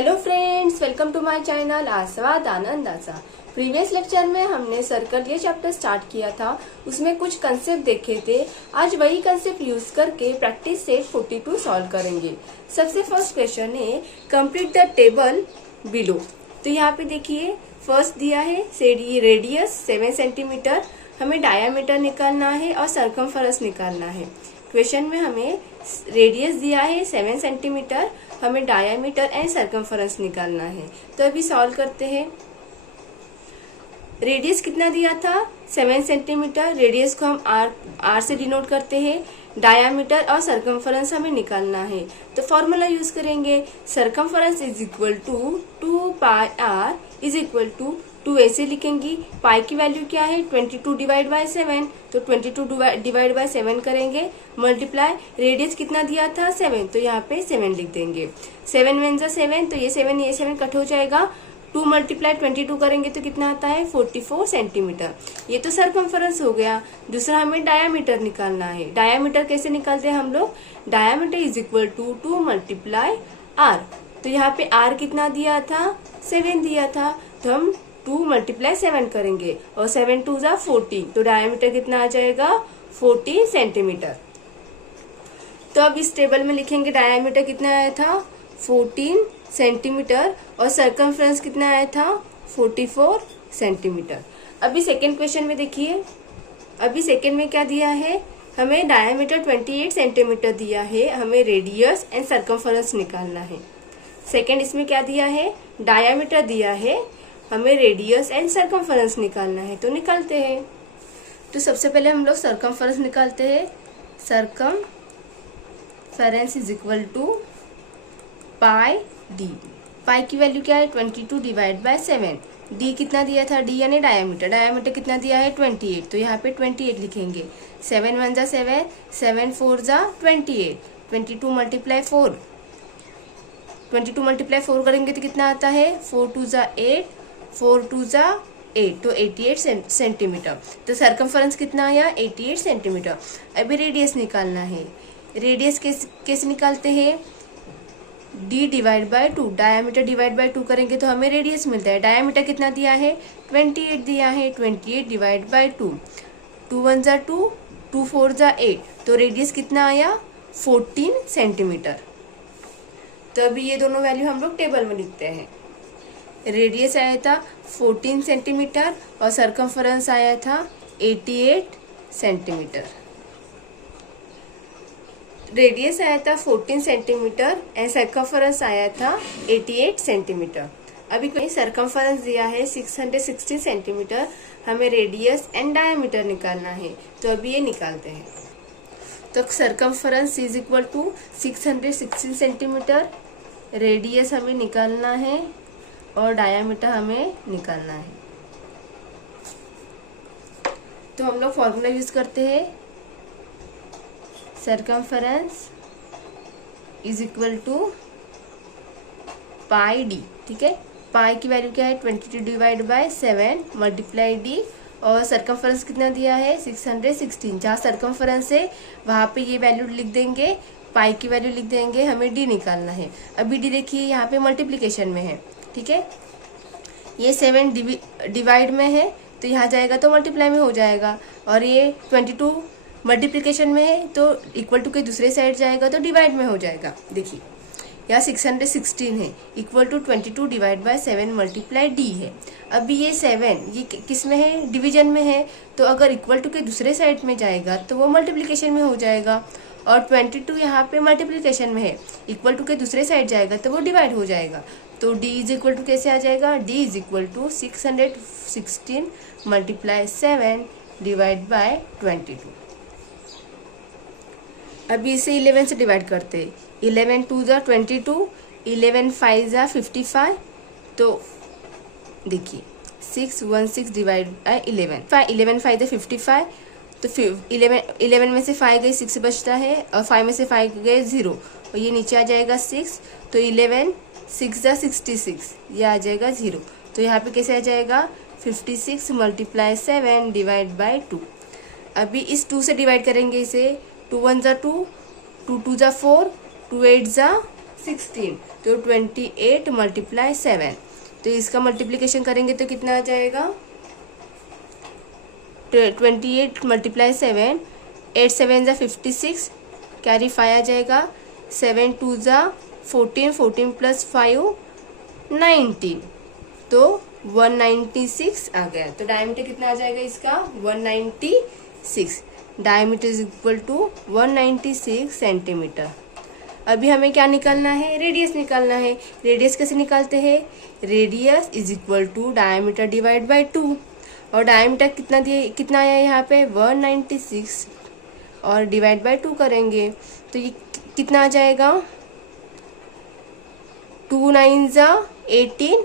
Hello friends, welcome to my channel Aswad Anandacha. Previous lecture में हमने circle ये चैप्टर स्टार्ट किया था, उसमें कुछ कंसेप्ट देखे थे। आज वही कंसेप्ट यूज करके प्रैक्टिस सेट 42 सॉल्व करेंगे। सबसे फर्स्ट क्वेश्चन है कंप्लीट द टेबल बिलो। तो यहाँ पे देखिए फर्स्ट दिया है रेडियस 7 सेंटीमीटर, हमें डायामीटर निकालना है और सर्कमफेरेंस निकालना है। क्वेश्चन में हमें रेडियस दिया है 7 सेंटीमीटर, हमें डायामीटर एंड सर्कमफेरेंस निकालना है। तो अभी सॉल्व करते हैं। रेडियस कितना दिया था 7 सेंटीमीटर, रेडियस को हम आर से डिनोट करते हैं। डायामीटर और सर्कमफेरेंस हमें निकालना है, तो फॉर्मूला यूज करेंगे। Circumference is equal to 2 pi r is equal to 2 ऐसे लिखेंगी। पाई की वैल्यू क्या है 22 डिवाइड बाय 7, तो 22 डिवाइड बाय 7 करेंगे। मल्टीप्लाई रेडियस कितना दिया था 7, तो यहाँ पे 7 लिख देंगे। 7 वन जा 7, तो ये 7 कट हो जाएगा। 2 मल्टीप्लाई 22 करेंगे तो कितना आता है 44 सेंटीमीटर। ये तो सर्कमफेरेंस हो गया। दूसरा हमें डायामीटर निकालना है। डायामीटर कैसे निकालते हैं हम लोग, diameter is equal to 2 multiply are. तो यहाँ पे आर कितना दिया था 7 दिया था, तो हम 2 मल्टीप्लाई 7 करेंगे और 7 2 जा 14, तो डायामीटर कितना आ जाएगा 14 सेंटीमीटर। तो अब इस टेबल में लिखेंगे डायामीटर कितना आया था 14 सेंटीमीटर और सर्कमफ्रेंस कितना आया था 44 सेंटीमीटर। अभी सेकेंड क्वेश्चन में देखिए, अभी सेकेंड में क्या दिया है, हमें डायामीटर 28 सेंटीमीटर दिया है, हमें रेडियस एंड सर्कमफ्रेंस निकालना है। सेकेंड इसमें क्या दिया है, डायामीटर दिया है, हमें रेडियस एंड सर्कमफ्रेंस निकालना है। तो निकालते हैं। तो सबसे पहले हम लोग सर्कमफ्रेंस निकालते हैं। Circumference is equal to pi D. Pi की वैल्यू क्या है 22 डिवाइड बाय 7। डी कितना दिया था, डी यानी डायामीटर, डायामीटर कितना दिया है 28, तो यहाँ पे 28 लिखेंगे। 7 1 जा 7, 7 4 जा 28, 22 मल्टीप्लाई 4, 22 मल्टीप्लाई 4 करेंगे तो कितना आता है 4 2 जा 8, 4 2 जा 8, तो 88 सेंटीमीटर। तो सर्कमफेरेंस कितना आया 88 सेंटीमीटर। अभी रेडियस निकालना है। रेडियस कैसे निकालते हैं, d divide by 2, diameter divide by 2 करेंगे तो हमें रेडियस मिलता है। डायामीटर कितना दिया है 28 दिया है, 28 डिवाइड बाय 2, 2 1 जा 2, 2 4 जा 8, तो रेडियस कितना आया 14 सेंटीमीटर। तो अभी ये दोनों वैल्यू हम लोग टेबल में लिखते हैं। रेडियस आया था 14 सेंटीमीटर और सर्कमफेरेंस आया था 88 सेंटीमीटर। रेडियस आया था 14 सेंटीमीटर एंड सर्कमफेरेंस आया था 88 सेंटीमीटर। अभी कोई सर्कमफेरेंस दिया है 616 सेंटीमीटर, हमें रेडियस एंड डायामीटर निकालना है। तो अभी ये निकालते हैं। तो circumference is equal to 616 centimetre, radius हमें निकालना है और डायामीटर हमें निकालना है। तो हम लोग फॉर्मूला यूज करते हैं। Circumference is equal to pi d. ठीक है, पाई की वैल्यू क्या है 22 डिवाइड बाय 7 मल्टीप्लाई डी, और सर्कमफेरेंस कितना दिया है 616। जहाँ सर्कमफेरेंस है वहाँ पे ये वैल्यू लिख देंगे, पाई की वैल्यू लिख देंगे, हमें डी निकालना है। अभी डी देखिए यहाँ पे मल्टीप्लीकेशन में है। ठीक है, ये 7 डिवाइड में है तो यहाँ जाएगा तो मल्टीप्लाई में हो जाएगा, और ये 22 मल्टीप्लिकेशन में है तो इक्वल टू के दूसरे साइड जाएगा तो डिवाइड में हो जाएगा। देखिए यहाँ 616 है, equal to 22 divide by 7 multiply d है। अभी ये 7 ये किस में है, डिवीजन में है, तो अगर इक्वल टू के दूसरे साइड में जाएगा तो वो मल्टीप्लिकेशन में हो जाएगा, और 22 यहाँ पे मल्टीप्लिकेशन में है, इक्वल टू के दूसरे साइड जाएगा तो वो डिवाइड हो जाएगा। तो d इज इक्वल टू कैसे आ जाएगा, d is equal to 616 multiply 7 divide by 22। अभी इसे 11 से डिवाइड करते हैं। 11 2 जा 22, 11 5 जा 55, तो देखिए 616 डिवाइड बाय 11, 11 5 जा 55, तो 11 में से 5 गई 6 बचता है, और 5 में से 5 गए 0, और ये नीचे आ जाएगा 6, तो 11 6 जा 66, ये आ जाएगा 0। तो यहाँ पे कैसे आ जाएगा 56 मल्टीप्लाई 7 डिवाइड बाय 2। अभी इस 2 से डिवाइड करेंगे इसे, 2 1 जा 2, 2 2 जा 4, 2 8 जा 16, तो 28 मल्टीप्लाई 7, तो इसका मल्टीप्लिकेशन करेंगे तो कितना आ जाएगा 28 मल्टीप्लाई 7, 8 7 ज़ा 56, कैरी 5 आ जाएगा, 7 2 ज़ा 14, 14 प्लस 5 19, तो 196 आ गया। तो डायमीटर कितना आ जाएगा इसका 196, diameter is equal to 196 centimetre. अभी हमें क्या निकालना है, रेडियस निकालना है। रेडियस कैसे निकालते हैं, radius is equal to diameter divide by 2, और डायमीटर कितना आया यहाँ पे 196, और डिवाइड बाय 2 करेंगे तो ये कितना आ जाएगा 2 9 ज़ा 18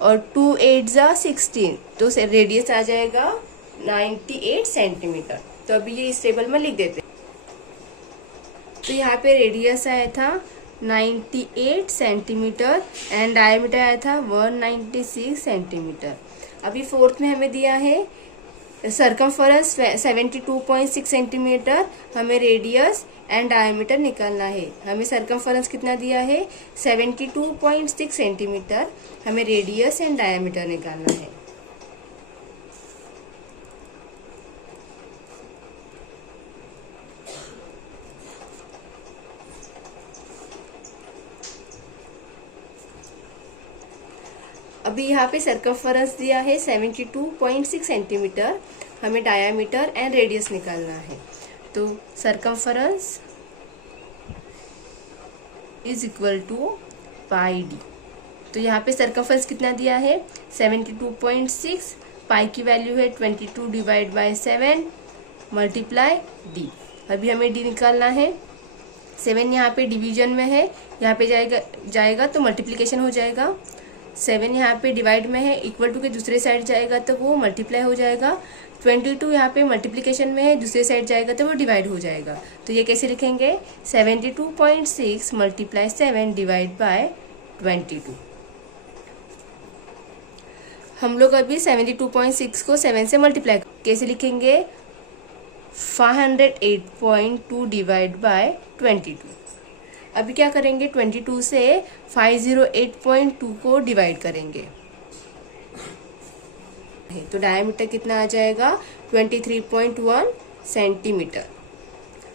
और 2 8 ज़ा 16, तो रेडियस आ जाएगा 98 सेंटीमीटर। तो अभी ये इस टेबल में लिख देते हैं। तो यहाँ पे रेडियस आया था 98 सेंटीमीटर एंड डायमीटर आया था 196 सेंटीमीटर। अभी फोर्थ में हमें दिया है सरकमफरेंस 72.6 सेंटीमीटर, हमें रेडियस एंड डायमीटर निकालना है। हमें सरकमफरेंस कितना दिया है 72.6 सेंटीमीटर, हमें रेडियस एंड डायमीटर निकालना है। अभी यहाँ पे सरकमफरेंस दिया है 72.6 सेंटीमीटर, हमें डायामीटर एंड रेडियस निकालना है। तो circumference is equal to pi d. तो यहाँ पे सरकमफरेंस कितना दिया है 72.6, पाई की वैल्यू है 22 डिवाइड बाय 7 मल्टीप्लाई डी। अभी हमें डी निकालना है। 7 यहाँ पे डिवीजन में है, यहाँ पे जाएगा तो मल्टीप्लिकेशन हो जाएगा। 7 यहाँ पे डिवाइड में है, इक्वल टू के दूसरे साइड जाएगा तो वो मल्टीप्लाई हो जाएगा। 22 यहाँ पे मल्टीप्लिकेशन में है, दूसरे साइड जाएगा तो वो डिवाइड हो जाएगा। तो ये कैसे लिखेंगे 72.6 मल्टीप्लाई 7 डिवाइड बाय 22। हम लोग अभी 72.6 को 7 से मल्टीप्लाई कैसे लिखेंगे 508.2 डिवाइड बाय 22। अभी क्या करेंगे 22 से 508.2 को डिवाइड करेंगे, तो डायमीटर कितना आ जाएगा 23.1 सेंटीमीटर।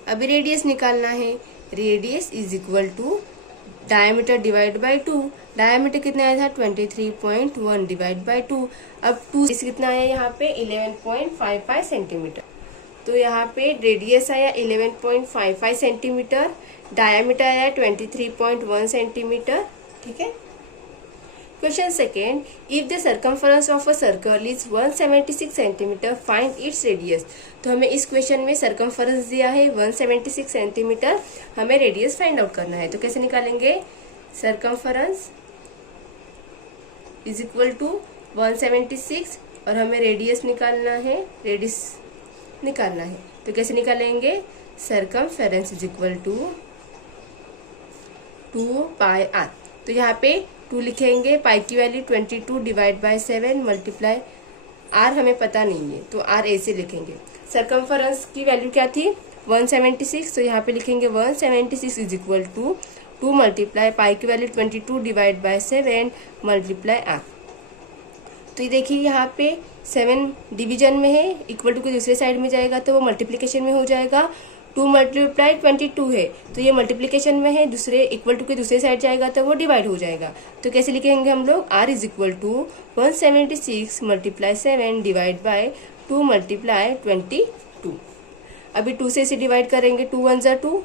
अभी रेडियस निकालना है। Radius is equal to diameter divide by 2। Diameter कितना आया था 23.1 डिवाइड बाय 2। अब 2 कितना आया यहाँ पे 11.55 सेंटीमीटर। तो यहाँ पे रेडियस आया 11.55 सेंटीमीटर, डायामीटर आया 23.1 सेंटीमीटर। ठीक है। Question second, if the circumference of a circle is 176 centimetre find its radius. तो हमें इस क्वेश्चन में सर्कमफरेंस दिया है 176 सेंटीमीटर, हमें रेडियस फाइंड आउट करना है। तो कैसे निकालेंगे सर्कमफरेंस इज इक्वल टू 176 और हमें रेडियस निकालना है। तो कैसे निकालेंगे circumference is equal to 2 pi r. तो यहाँ पे 2 लिखेंगे, पाई की value 22 divide by 7 multiply r हमें पता नहीं है तो आर ऐसे लिखेंगे। सर्कमफेरेंस की वैल्यू क्या थी 176, तो यहाँ पे लिखेंगे 176 is equal to 2 multiply pi की value 22 divide by 7 multiply are. तो ये देखिए यहाँ पे 7 डिवीजन में है, इक्वल टू के दूसरे साइड में जाएगा तो वो मल्टीप्लिकेशन में हो जाएगा। 2 मल्टीप्लाई 22 है तो ये मल्टीप्लिकेशन में है, दूसरे इक्वल टू के दूसरे साइड जाएगा तो वो डिवाइड हो जाएगा। तो कैसे लिखेंगे हम लोग r is equal to 176 multiply 7 divide by 2 multiply 22। अभी 2 से इसे डिवाइड करेंगे, 2 1 ज़ा 2,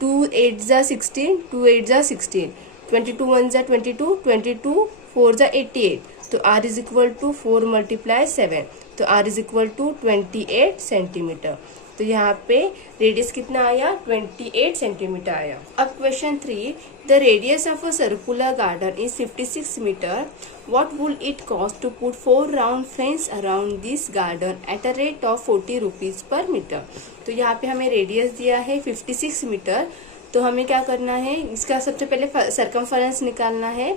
2 8 ज़ा 16, 2 8 ज़ा 16, 22 1 ज़ा 22, 22 4 ज़ा 88। तो r इज इक्वल टू 4 मल्टीप्लाई 7, तो r is equal to 28 centimetre. तो यहाँ पे रेडियस कितना आया 28 सेंटीमीटर आया। अब question 3, the radius of a circular garden is 56 metre, what will it cost to put 4 round fence around this garden at a rate of 40 rupees per metre. तो यहाँ पे हमें रेडियस दिया है 56 मीटर, तो हमें क्या करना है, इसका सबसे पहले सर्कमफरेंस निकालना है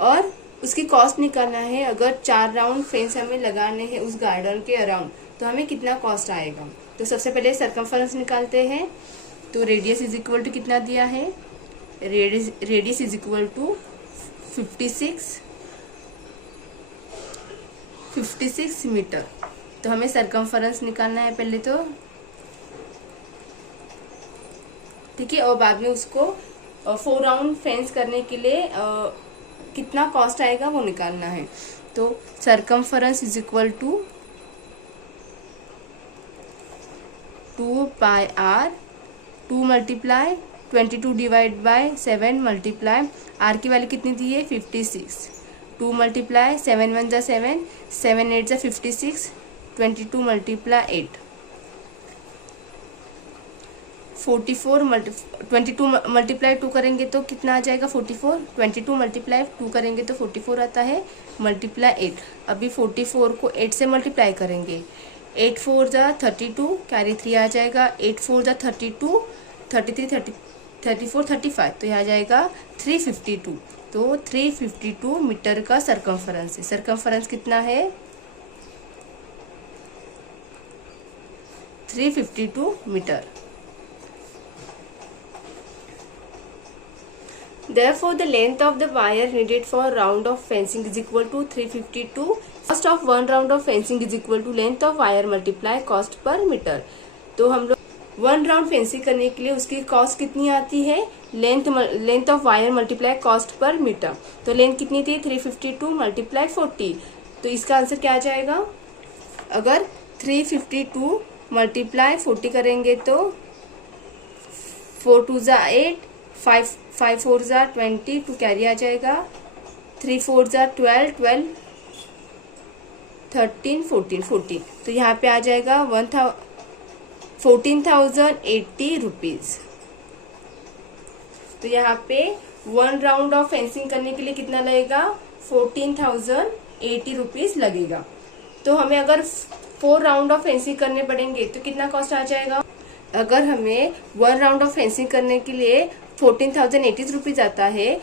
और उसकी कॉस्ट निकालना है। अगर 4 राउंड फेंस हमें लगाने हैं उस गार्डन के अराउंड तो हमें कितना कॉस्ट आएगा। तो सबसे पहले सर्कमफरेंस निकालते हैं। तो रेडियस इज इक्वल टू कितना दिया है, radius is equal to 56 metre. तो हमें सरकमफरेंस निकालना है पहले तो, ठीक है, और बाद में उसको 4 राउंड फेंस करने के लिए कितना कॉस्ट आएगा वो निकालना है। तो circumference is equal to 2 pi r, 2 multiply 22 divide by 7 multiply r की वैल्यू कितनी दी है 56, 2 मल्टीप्लाई 7 1 जा 7, 7 8 जा 56, 22 मल्टीप्लाई 8 44 22 मल्टीप्लाई 2 करेंगे तो कितना आ जाएगा 44, 22 मल्टीप्लाई 2 करेंगे तो 44 आता है, मल्टीप्लाई 8। अभी 44 को 8 से मल्टीप्लाई करेंगे, 8 4 जा 32, कैरी 3 आ जाएगा, 8 4 जा 32, 33 34 35, तो यह आ जाएगा 352। तो 352 मीटर का सरकमफरेंस है। सरकमफरेंस कितना है 352 metre. Therefore, the length of the wire needed for round of fencing is equal to 352. Cost of 1 round of fencing is equal to length of wire multiply cost per meter. तो हम लोग 1 round fencing करने के लिए उसकी cost कितनी आती है, length of wire multiply cost per metre. तो लेंथ कितनी थी 352 मल्टीप्लाई 40, तो इसका आंसर क्या आ जाएगा, अगर 352 मल्टीप्लाई 40 करेंगे तो 4 2 जा 8, 5 4 जा 20, 2 कैरी आ जाएगा, 3 4 जा 12, 12 13 14 14, तो यहाँ पे आ जाएगा 14,080 रुपीज। तो यहाँ पे 1 राउंड ऑफ फेंसिंग करने के लिए कितना लगेगा 14,080 रुपीज लगेगा। तो हमें अगर 4 राउंड ऑफ फेंसिंग करने पड़ेंगे तो कितना कॉस्ट आ जाएगा, अगर हमें 1 राउंड ऑफ फेंसिंग करने के लिए 14,080 रुपीज आता है,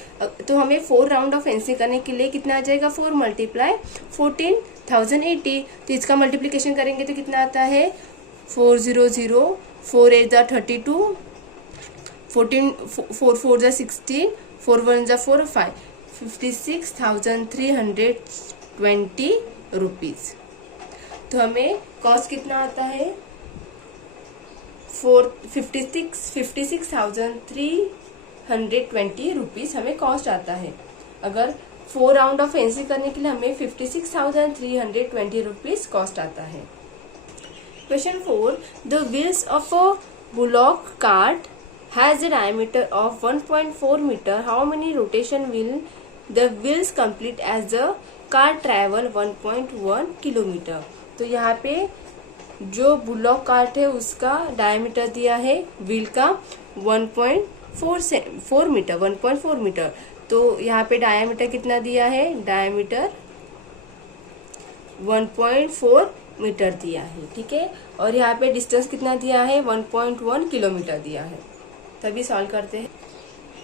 तो हमें 4 राउंड ऑफ फेंसिंग करने के लिए कितना आ जाएगा 4 मल्टीप्लाई 14,080। तो इसका मल्टीप्लिकेशन करेंगे तो कितना आता है 400, 4 8 जा 32, 14 4 4 जा 16, 4 1 जा 4 5, 56,320 रुपीज। तो हमें कॉस्ट कितना आता है 56,320 रुपीज हमें कॉस्ट आता है। अगर 4 राउंड ऑफ फेंसिंग करने के लिए हमें 56,320 रुपीज कॉस्ट आता है। Question 4, the wheels of a bullock cart has a diameter of 1.4 metre, how many rotation will the wheels complete as the car travel 1.1 kilometre. तो यहाँ पे जो बुलॉक कार्ट है उसका डायमीटर दिया है व्हील का 1.4 मीटर। तो यहाँ पे डायमीटर कितना दिया है, डायमीटर 1.4 मीटर दिया है, ठीक है। और यहाँ पे डिस्टेंस कितना दिया है 1.1 किलोमीटर दिया है। तभी सॉल्व करते हैं।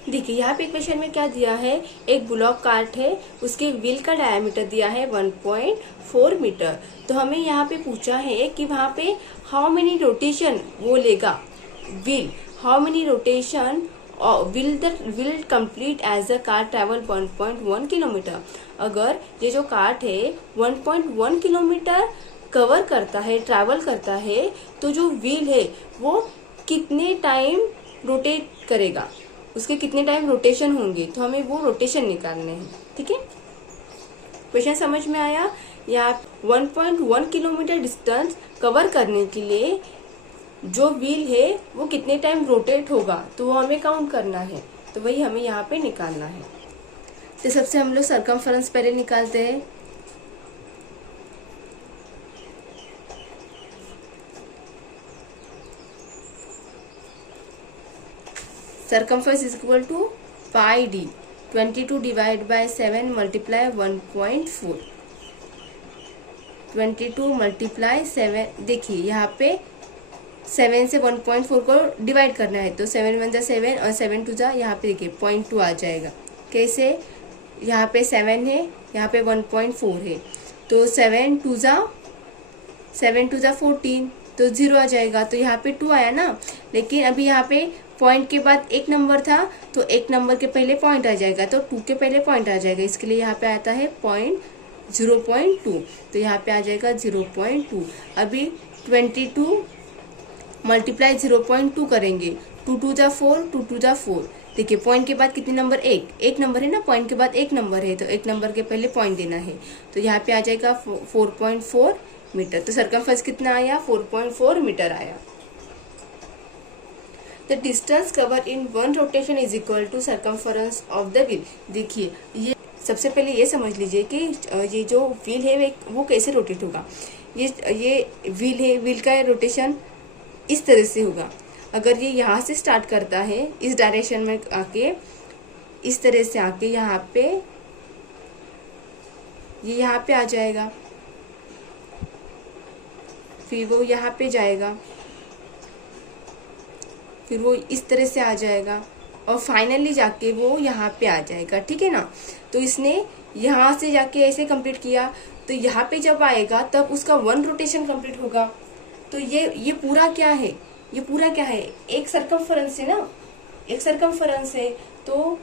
देखिए यहाँ पे क्वेश्चन में क्या दिया है, एक ब्लॉक कार्ट है, उसके व्हील का डायमीटर दिया है 1.4 मीटर। तो हमें यहाँ पे पूछा है कि वहाँ पे हाउ मेनी रोटेशन वो लेगा wheel, how many rotation will complete as a car travel 1.1 kilometre. अगर ये जो कार्ट है 1.1 किलोमीटर कवर करता है, ट्रैवल करता है, तो जो व्हील है वो कितने टाइम रोटेट करेगा, उसके कितने टाइम रोटेशन होंगे, तो हमें वो रोटेशन निकालने हैं, ठीक है। क्वेश्चन समझ में आया। या 1.1 किलोमीटर डिस्टेंस कवर करने के लिए जो व्हील है वो कितने टाइम रोटेट होगा, तो वो हमें काउंट करना है, तो वही हमें यहाँ पे निकालना है। तो सबसे हम लोग सर्कमफरेंस पहले निकालते हैं। Circumference is equal to pi d, 22 divide by 7 multiply 1.4, 22 multiply 7। देखिए यहाँ पे 7 से 1.4 को डिवाइड करना है, तो 7 1 जा 7 और 7 2 जा, यहाँ पे देखिए 0.2 आ जाएगा। कैसे, यहाँ पे 7 है, यहाँ पे 1.4 है, तो 7 2 जा 14, तो 0 आ जाएगा। तो यहाँ पे 2 आया ना, लेकिन अभी यहाँ पे पॉइंट के बाद एक नंबर था तो एक नंबर के पहले पॉइंट आ जाएगा, तो 2 के पहले पॉइंट आ जाएगा, इसके लिए यहाँ पे आता है पॉइंट 0.2, तो यहाँ पे आ जाएगा 0.2। अभी 22 मल्टीप्लाई 0.2 करेंगे, 2 2 जा 4, 2 2 जा 4। देखिए पॉइंट के बाद कितने नंबर, एक नंबर है ना, पॉइंट के बाद एक नंबर है, तो एक नंबर के पहले पॉइंट देना है, तो यहाँ पे आ जाएगा 4.4 मीटर। तो सरकमफरेंस कितना आया, 4.4 मीटर आया। The distance cover in one rotation is equal to circumference of the wheel. देखिए ये सबसे पहले ये समझ लीजिए कि ये जो व्हील है वो कैसे रोटेट होगा। ये व्हील है, व्हील का रोटेशन इस तरह से होगा। अगर ये यहाँ से स्टार्ट करता है इस डायरेक्शन में आके, इस तरह से आके यहाँ पे, ये यहाँ पे आ जाएगा, फिर वो यहाँ पे जाएगा, फिर वो इस तरह से आ जाएगा और फाइनली जाके वो यहाँ पे आ जाएगा, ठीक है ना। तो इसने यहाँ से जाके ऐसे कंप्लीट किया, तो यहाँ पे जब आएगा तब उसका 1 रोटेशन कंप्लीट होगा। तो ये पूरा क्या है, ये पूरा क्या है, एक सरकमफरेंस है ना, एक सरकमफरेंस है। तो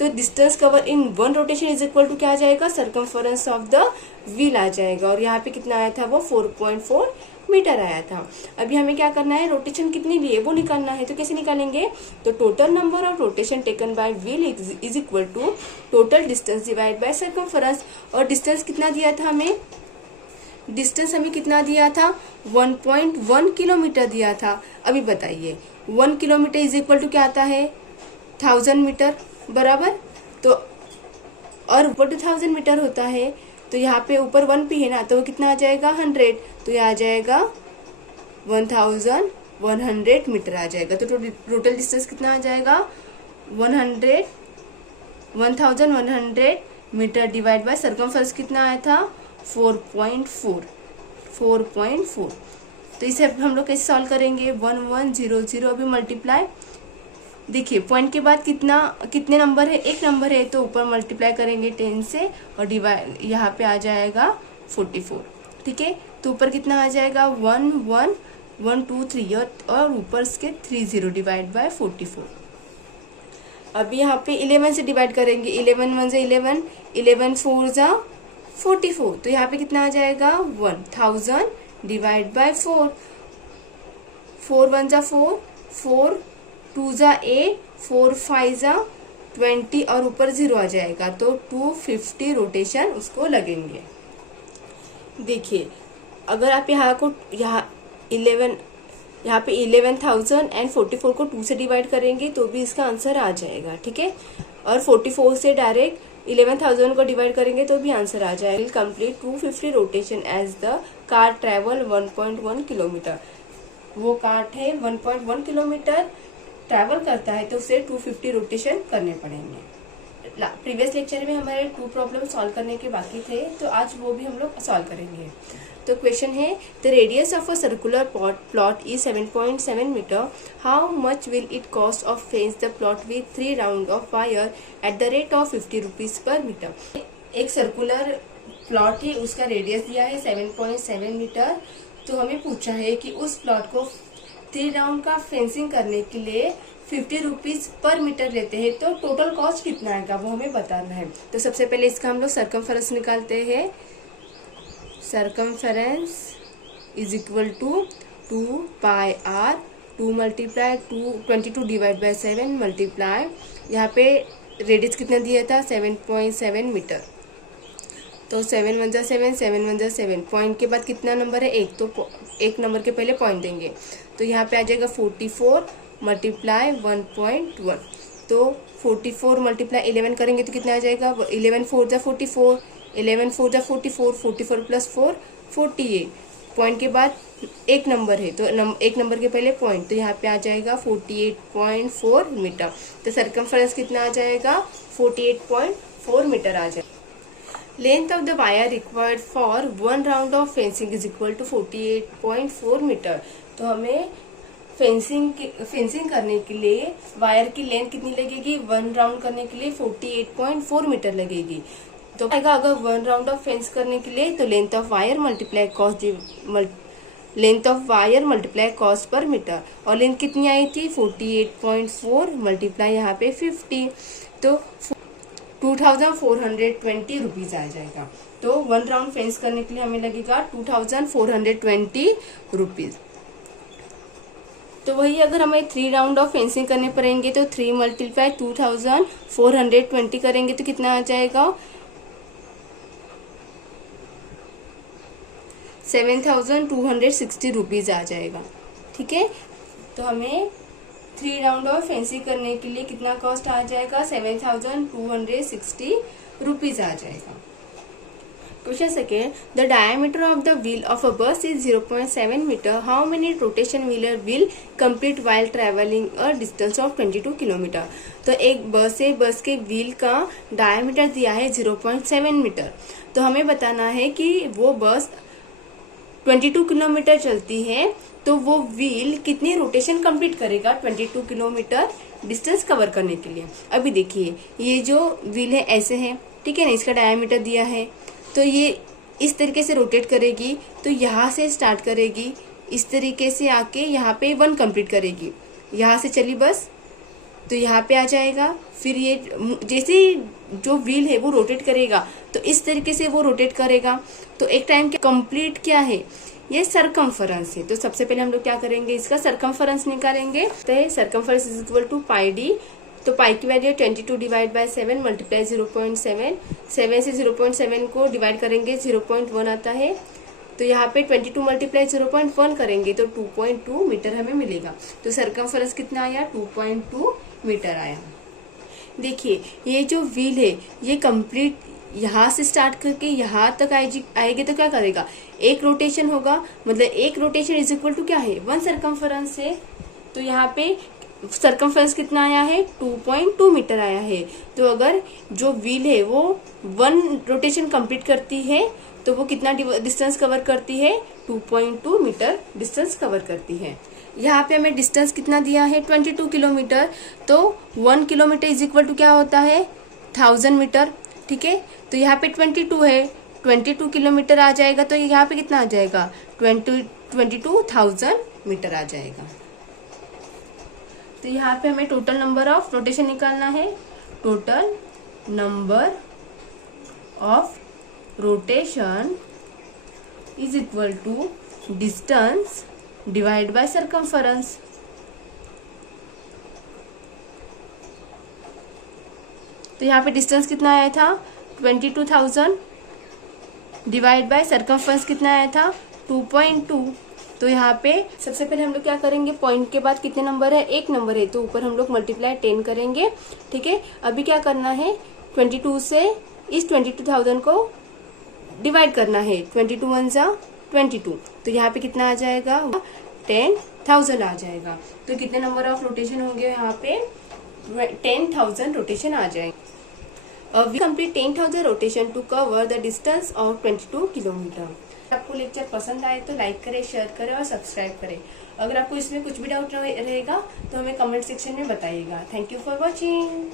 distance cover in 1 rotation is equal to क्या आ जाएगा, सरकमफरेंस ऑफ द व्हील आ जाएगा। और यहाँ पे कितना आया था, वो 4.4 मीटर आया था। अभी हमें क्या करना है, रोटेशन कितनी लिए वो निकालना है। तो कैसे निकालेंगे, तो total number of rotation taken by wheel is equal to total distance divide by circumference. और डिस्टेंस कितना दिया था हमें, डिस्टेंस हमें कितना दिया था, 1.1 किलोमीटर दिया था। अभी बताइए 1 किलोमीटर इज इक्वल टू क्या आता है, 1000 मीटर बराबर। तो और ऊपर 1000 मीटर होता है, तो यहाँ पे ऊपर 1 भी है ना, तो वो कितना आ जाएगा, 100। तो यह आ जाएगा 1100 मीटर आ जाएगा। तो टोटल डिस्टेंस कितना आ जाएगा, 1100 मीटर डिवाइड बाय सरकमफरेंस कितना आया था, 4.4। तो इसे हम लोग कैसे सॉल्व करेंगे, 1100 अभी मल्टीप्लाई, देखिए पॉइंट के बाद कितने नंबर है, एक नंबर है, तो ऊपर मल्टीप्लाई करेंगे 10 से और डिवाइड यहाँ पे आ जाएगा 44, ठीक है। तो ऊपर कितना आ जाएगा, 1 1 1 2 3 और ऊपर इसके 30 डिवाइड बाय 44। अब यहाँ पे 11 से डिवाइड करेंगे, 11 1 से 11, 11 4 जा 44। तो यहाँ पे कितना आ जाएगा, 1000 डिवाइड बाय 4, 4 1 जा 4, 4 2 जा 8, 4 5 जा 20 और ऊपर 0 आ जाएगा, तो 250 रोटेशन उसको लगेंगे। देखिए अगर आप यहाँ पे 11,000 एंड 44 को 2 से डिवाइड करेंगे तो भी इसका आंसर आ जाएगा, ठीक है। और 44 से डायरेक्ट 11,000 को डिवाइड करेंगे तो भी आंसर आ जाएगा। Complete 250 rotation as the car travel 1.1 kilometre. वो कार्ट है 1.1 किलोमीटर ट्रैवल करता है, तो उसे 250 रोटेशन करने पड़ेंगे। प्रीवियस लेक्चर में हमारे 2 प्रॉब्लम सॉल्व करने के बाकी थे, तो आज वो भी हम लोग सॉल्व करेंगे। तो क्वेश्चन है, the radius of a circular plot is 7.7 metre, how much will it cost of fence the plot with 3 round of wire at the rate of 50 rupees per metre. एक सर्कुलर प्लॉट है, उसका radius दिया है 7.7 metre. तो हमें पूछा है कि उस प्लॉट को 3 राउंड का फेंसिंग करने के लिए 50 रुपीज पर मीटर लेते हैं, तो टोटल कॉस्ट कितना आएगा वो हमें बताना है। तो सबसे पहले इसका हम लोग सरकमफरेंस निकालते हैं। Circumference is equal to 2 pi r, 2 multiply 22 divide by 7 multiply, यहाँ पे रेडियस कितना दिया था 7.7 मीटर। तो 7 1 जा 7, 7 1 जा 7, पॉइंट के बाद कितना नंबर है, एक, तो एक नंबर के पहले पॉइंट देंगे, तो यहाँ पे आ जाएगा 44 मल्टीप्लाई 1.1। तो 44 मल्टीप्लाई 11 करेंगे तो कितना आ जाएगा, 11 4 जा 44, 11 4 जा 44, 44 प्लस 4 48। पॉइंट के बाद एक नंबर है, तो एक नंबर के पहले पॉइंट, तो यहाँ पे आ जाएगा 48.4 मीटर। तो सरकमफरेंस कितना आ जाएगा, 48.4 मीटर आ जाएगा। Length of the wire required for 1 round of fencing is equal to 48.4 metre. तो हमें फेंसिंग करने के लिए वायर की लेंथ कितनी लगेगी, 1 राउंड करने के लिए 48.4 मीटर लगेगी। तो आएगा अगर 1 राउंड ऑफ फेंस करने के लिए, तो length of wire multiply cost length of wire multiply cost per metre, और लेंथ कितनी आई थी 48.4 मल्टीप्लाई यहाँ पे 50, तो 2420 रुपीज आ जाएगा। तो 1 राउंड फेंस करने के लिए हमें लगेगा 2420 रुपीज। तो वही अगर हमें 3 राउंड ऑफ फेंसिंग करने पड़ेंगे तो 3 मल्टीप्लाई 2420 करेंगे तो कितना आ जाएगा 7260 रुपीज आ जाएगा। ठीक है, तो हमें 3 राउंड ऑफ फेंसिंग करने के लिए कितना कॉस्ट आ जाएगा 7260 रुपीज आ जाएगा। Question second, the diameter of the wheel of a bus is 0.7 metre, how many rotation wheeler will complete while travelling a distance of 22 kilometre. तो एक बस है, बस के व्हील का डायमीटर दिया है 0.7 मीटर, तो हमें बताना है कि वो बस 22 किलोमीटर चलती है तो वो व्हील कितनी रोटेशन कंप्लीट करेगा 22 किलोमीटर डिस्टेंस कवर करने के लिए। अभी देखिए ये जो व्हील है ऐसे है, ठीक है ना, इसका डायमीटर दिया है, तो ये इस तरीके से रोटेट करेगी, तो यहाँ से स्टार्ट करेगी, इस तरीके से आके यहाँ पे 1 कंप्लीट करेगी, यहाँ से चली बस तो यहाँ पे आ जाएगा। फिर ये जैसे जो व्हील है वो रोटेट करेगा तो इस तरीके से वो रोटेट करेगा, तो एक टाइम के कंप्लीट क्या है ये सरकमफरेंस है। तो सबसे पहले हम लोग क्या करेंगे इसका सरकमफरेंस निकालेंगे। तो circumference is equal to pi d, तो पाई की वैल्यू 22 डिवाइड बाय 7 मल्टीप्लाई 0.7, 7 से 0.7 को डिवाइड करेंगे 0.1 आता है, तो यहाँ पे 22 मल्टीप्लाई 0.1 करेंगे तो 2.2 मीटर हमें मिलेगा। तो सरकमफरेंस कितना आया 2.2 मीटर आया। देखिए ये जो व्हील है ये कंप्लीट यहाँ से स्टार्ट करके यहाँ तक आएगी तो क्या करेगा, एक रोटेशन होगा, मतलब एक रोटेशन इज इक्वल टू क्या है 1 सरकमफरेंस है। तो यहाँ पे सरकमफरेंस कितना आया है 2.2 मीटर आया है। तो अगर जो व्हील है वो 1 रोटेशन कंप्लीट करती है तो वो कितना डिस्टेंस कवर करती है 2.2 मीटर डिस्टेंस कवर करती है। यहाँ पे हमें डिस्टेंस कितना दिया है 22 किलोमीटर, तो 1 किलोमीटर इज इक्वल टू क्या होता है 1000 मीटर। ठीक है, तो यहाँ पे 22 है, 22 किलोमीटर आ जाएगा, तो यहाँ पे कितना आ जाएगा 22,000 मीटर आ जाएगा। तो यहाँ पे हमें टोटल नंबर ऑफ रोटेशन निकालना है, total number of rotation is equal to distance divide by circumference. तो यहाँ पे डिस्टेंस कितना आया था 22,000 डिवाइड बाय सरकमफरेंस कितना आया था 2.2। तो यहाँ पे सबसे पहले हम लोग क्या करेंगे, पॉइंट के बाद कितने नंबर है 1 नंबर है, तो ऊपर हम लोग मल्टीप्लाई 10 करेंगे। ठीक है, अभी क्या करना है 22 से इस 22,000 को डिवाइड करना है, 22 1 जा 22, तो यहाँ पे कितना आ जाएगा 10,000 आ जाएगा। तो कितने नंबर ऑफ रोटेशन होंगे यहाँ पे 10,000 रोटेशन आ जाएंगे। We complete 10,000 rotation to cover the distance of 22 kilometre. आपको लेक्चर पसंद आए तो लाइक करें, शेयर करें और सब्सक्राइब करें। अगर आपको इसमें कुछ भी डाउट रहेगा तो हमें कमेंट सेक्शन में बताइएगा। Thank you for watching.